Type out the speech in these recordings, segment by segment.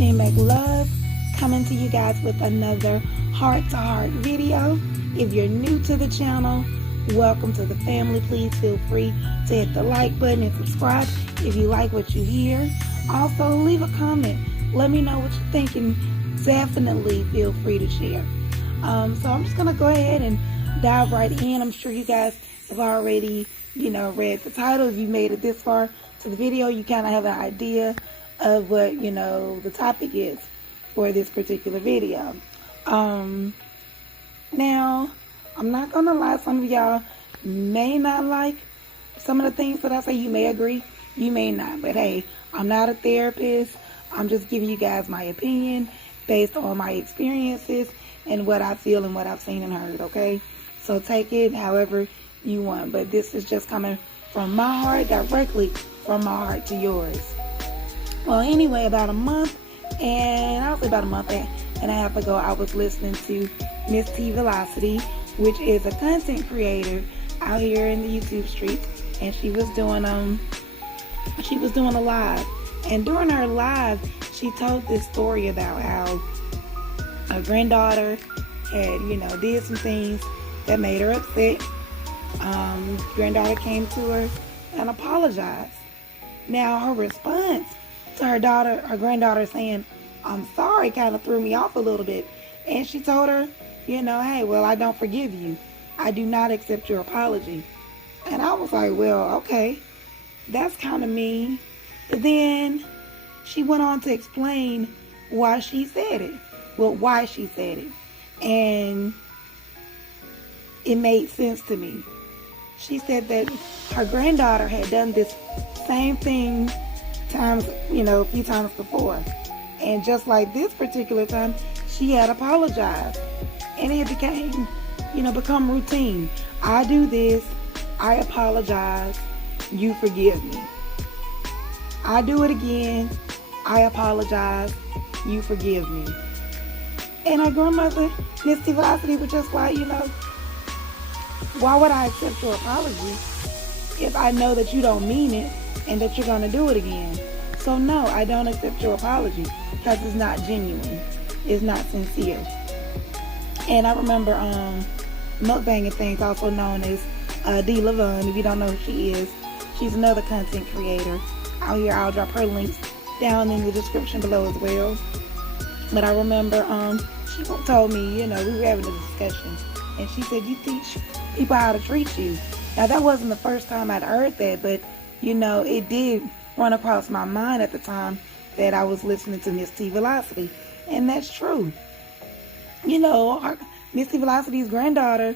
She Make Love, coming to you guys with another heart-to-heart video. If you're new to the channel, welcome to the family. Please feel free to hit the like button and subscribe if you like what you hear. Also, leave a comment. Let me know what you think, and definitely feel free to share. So I'm just going to go ahead and dive right in. I'm sure you guys have already, read the title. If you made it this far to the video, you kind of have an idea of what, the topic is for this particular video. Now, I'm not going to lie, some of y'all may not like some of the things that I say. You may agree, you may not. But hey, I'm not a therapist. I'm just giving you guys my opinion based on my experiences and what I feel and what I've seen and heard, okay? So take it however you want. But this is just coming from my heart, directly from my heart to yours. Well, anyway, about a month and a half ago, I was listening to Miss Teavalocity, which is a content creator out here in the YouTube streets, and she was doing a live. And during her live, she told this story about how her granddaughter had, did some things that made her upset. Granddaughter came to her and apologized. Now, her response to her granddaughter saying, "I'm sorry," kind of threw me off a little bit. And she told her, "Hey, well, I don't forgive you. I do not accept your apology." And I was like, well, okay, that's kind of mean. But then she went on to explain why she said it. And it made sense to me. She said that her granddaughter had done this same thing a few times before. And just like this particular time, she had apologized. And it become routine. I do this, I apologize, you forgive me. I do it again, I apologize, you forgive me. And her grandmother, Miss Teavalocity, was just like, why would I accept your apology if I know that you don't mean it and that you're going to do it again? So no, I don't accept your apology because it's not genuine. It's not sincere. And I remember Mukbang N Thangs, also known as Lavon. If you don't know who she is, she's another content creator out here. I'll drop her links down in the description below as well. But I remember she told me, we were having a discussion, and she said, "You teach people how to treat you." Now, that wasn't the first time I'd heard that, but it did run across my mind at the time that I was listening to Miss Teavalocity. And that's true. Miss Teavalocity's granddaughter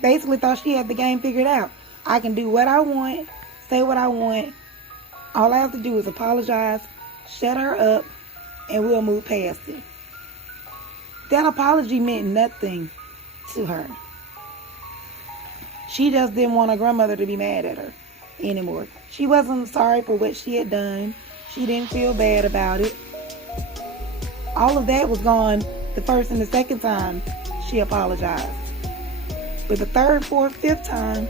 basically thought she had the game figured out. I can do what I want, say what I want. All I have to do is apologize, shut her up, and we'll move past it. That apology meant nothing to her. She just didn't want her grandmother to be mad at her anymore. She wasn't sorry for what she had done. She didn't feel bad about it. All of that was gone the first and the second time she apologized. But the third, fourth, fifth time,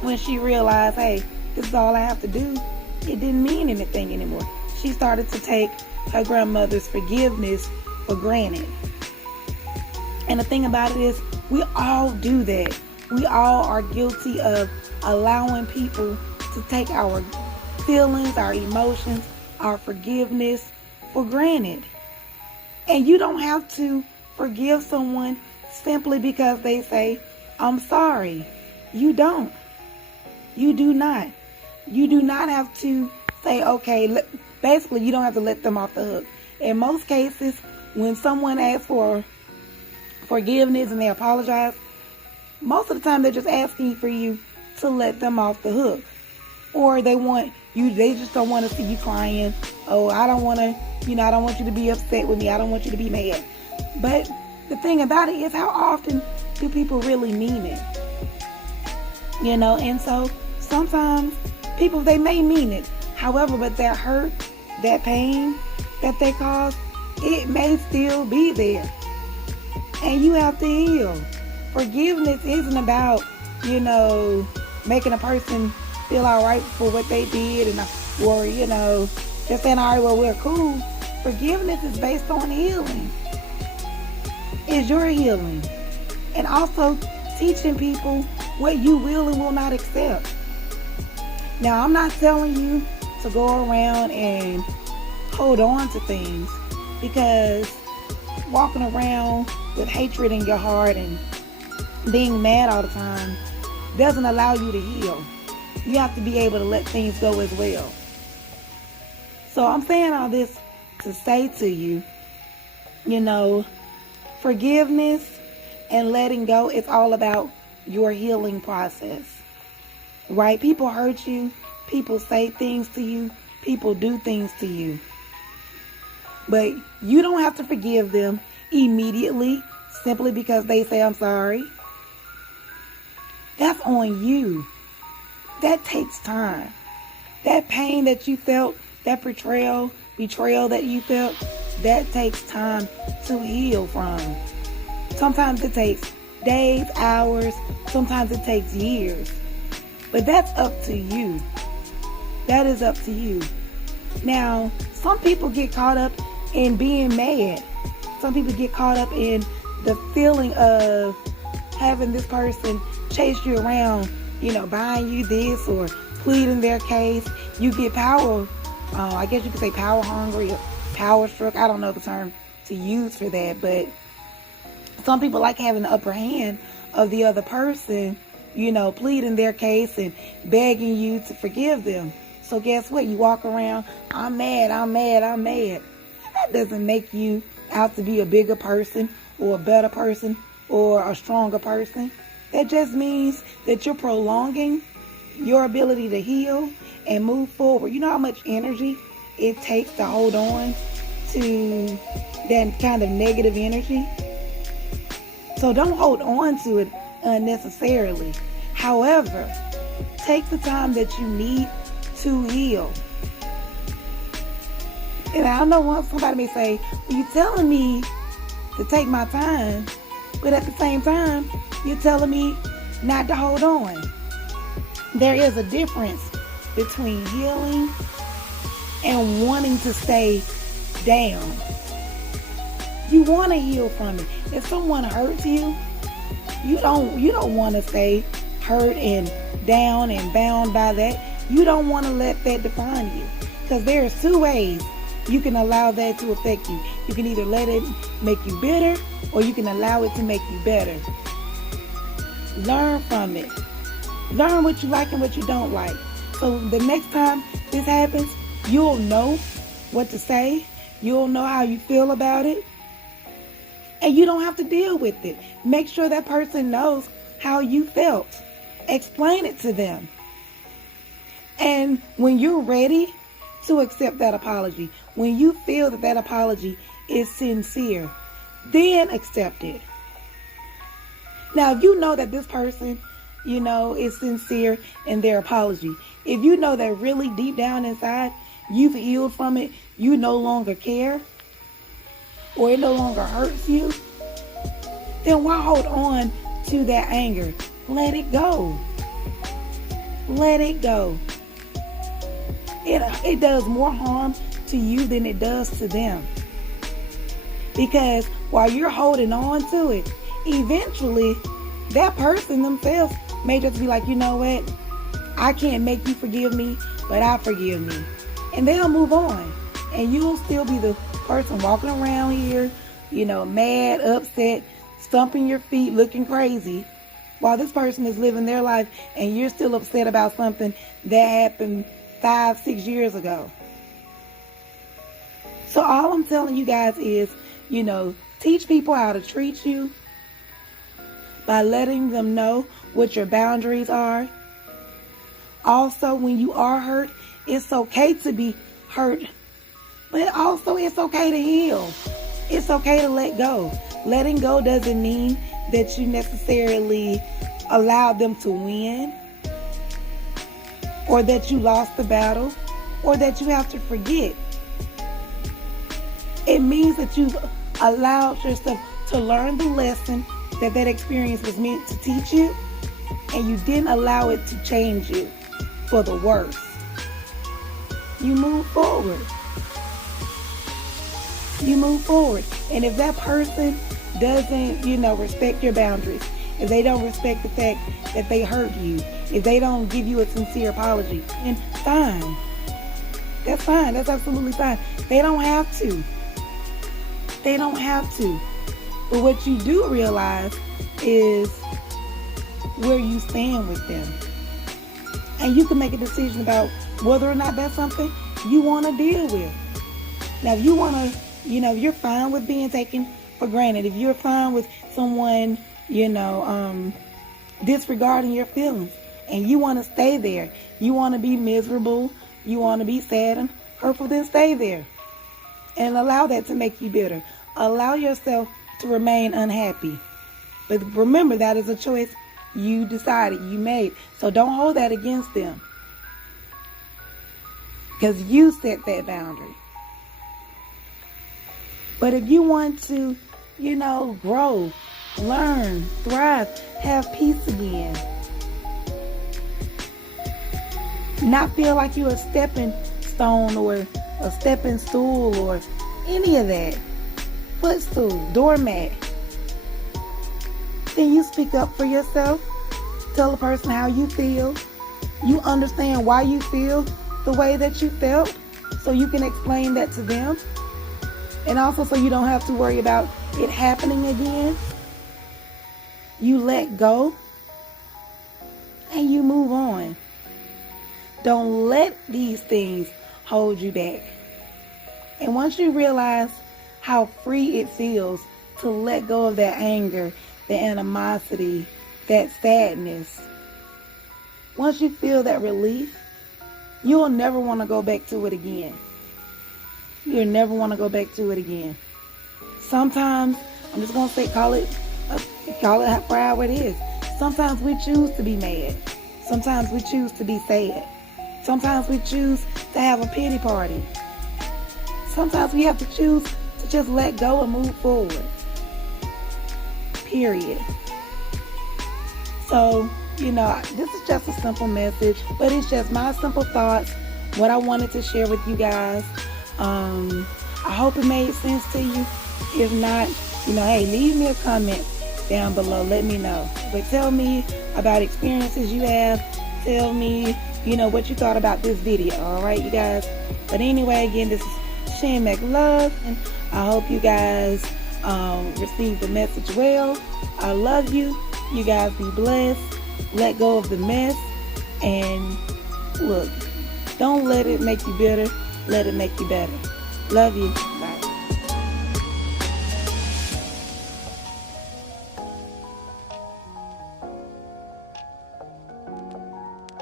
when she realized, hey, this is all I have to do, it didn't mean anything anymore. She started to take her grandmother's forgiveness for granted. And the thing about it is, we all do that. We all are guilty of allowing people to take our feelings, our emotions, our forgiveness for granted. And you don't have to forgive someone simply because they say, "I'm sorry." You don't. You do not. You do not have to say, okay, basically you don't have to let them off the hook. In most cases, when someone asks for forgiveness and they apologize, most of the time they're just asking for you to let them off the hook. Or they just don't want to see you crying. "Oh, I don't want you to be upset with me. I don't want you to be mad." But the thing about it is, how often do people really mean it? And so sometimes people, they may mean it. However, but that hurt, that pain that they cause, it may still be there. And you have to heal. Forgiveness isn't about, making a person feel all right for what they did, or just saying, "All right, well, we're cool." Forgiveness is based on healing. It's your healing. And also teaching people what you will and will not accept. Now, I'm not telling you to go around and hold on to things, because walking around with hatred in your heart and being mad all the time doesn't allow you to heal. You have to be able to let things go as well. So I'm saying all this to say to you, forgiveness and letting go is all about your healing process, right? People hurt you. People say things to you. People do things to you. But you don't have to forgive them immediately simply because they say, I'm sorry. That's on you. That takes time. That pain that you felt, that betrayal that you felt, that takes time to heal from. Sometimes it takes days, hours, sometimes it takes years. But that's up to you. That is up to you. Now, some people get caught up in being mad. Some people get caught up in the feeling of having this person chase you around, buying you this or pleading their case. You get power, I guess you could say power hungry or power struck. I don't know the term to use for that, but some people like having the upper hand of the other person, pleading their case and begging you to forgive them. So guess what? You walk around, I'm mad. That doesn't make you out to be a bigger person or a better person or a stronger person. That just means that you're prolonging your ability to heal and move forward. You know how much energy it takes to hold on to that kind of negative energy? So don't hold on to it unnecessarily. However, take the time that you need to heal. And I know somebody may say, well, you're telling me to take my time, but at the same time, you're telling me not to hold on. There is a difference between healing and wanting to stay down. You want to heal from it. If someone hurts you, you don't want to stay hurt and down and bound by that. You don't want to let that define you. Because there's two ways you can allow that to affect you. You can either let it make you bitter, or you can allow it to make you better. Learn from it. Learn what you like and what you don't like. So the next time this happens, you'll know what to say. You'll know how you feel about it. And you don't have to deal with it. Make sure that person knows how you felt. Explain it to them. And when you're ready to accept that apology, when you feel that apology is sincere, then accept it. Now, if you know that this person, is sincere in their apology, if you know that really deep down inside, you've healed from it, you no longer care, or it no longer hurts you, then why hold on to that anger? Let it go. Let it go. It does more harm to you than it does to them. Because while you're holding on to it, eventually that person themselves may just be like, you know what? I can't make you forgive me, but I forgive me. And they'll move on. And you'll still be the person walking around here, mad, upset, stomping your feet, looking crazy, while this person is living their life and you're still upset about something that happened 5-6 years ago. So all I'm telling you guys is, teach people how to treat you by letting them know what your boundaries are. Also, when you are hurt, it's okay to be hurt, but also it's okay to heal. It's okay to let go. Letting go doesn't mean that you necessarily allowed them to win, or that you lost the battle, or that you have to forget. It means that you've allowed yourself to learn the lesson that experience was meant to teach you, and you didn't allow it to change you for the worse. You move forward. You move forward. And if that person doesn't, respect your boundaries, if they don't respect the fact that they hurt you, if they don't give you a sincere apology, then fine. That's fine. That's absolutely fine. They don't have to. They don't have to. But what you do realize is where you stand with them. And you can make a decision about whether or not that's something you want to deal with. Now, if you want to, if you're fine with being taken for granted, if you're fine with someone, disregarding your feelings, and you want to stay there, you want to be miserable, you want to be sad and hurtful, then stay there. And allow that to make you bitter. Allow yourself to remain unhappy. But remember, that is a choice you decided, you made. So don't hold that against them. Because you set that boundary. But if you want to, grow, learn, thrive, have peace again, not feel like you're a stepping stone or a stepping stool or any of that, footstool, doormat, then you speak up for yourself. Tell the person how you feel. You understand why you feel the way that you felt, so you can explain that to them. And also so you don't have to worry about it happening again. You let go and you move on. Don't let these things hold you back. And once you realize how free it feels to let go of that anger, the animosity, that sadness, once you feel that relief, you'll never want to go back to it again. You'll never want to go back to it again. Sometimes, I'm just going to say, call it for how it is. Sometimes we choose to be mad. Sometimes we choose to be sad. Sometimes we choose to have a pity party. Sometimes we have to choose to just let go and move forward. Period. So, this is just a simple message, but it's just my simple thoughts, what I wanted to share with you guys. I hope it made sense to you. If not, hey, leave me a comment down below. Let me know. But tell me about experiences you have. Tell me, what you thought about this video. All right, you guys. But anyway, again, this is Shan McLove, and I hope you guys receive the message well. I love you. You guys be blessed. Let go of the mess. And look, don't let it make you bitter. Let it make you better. Love you. Bye.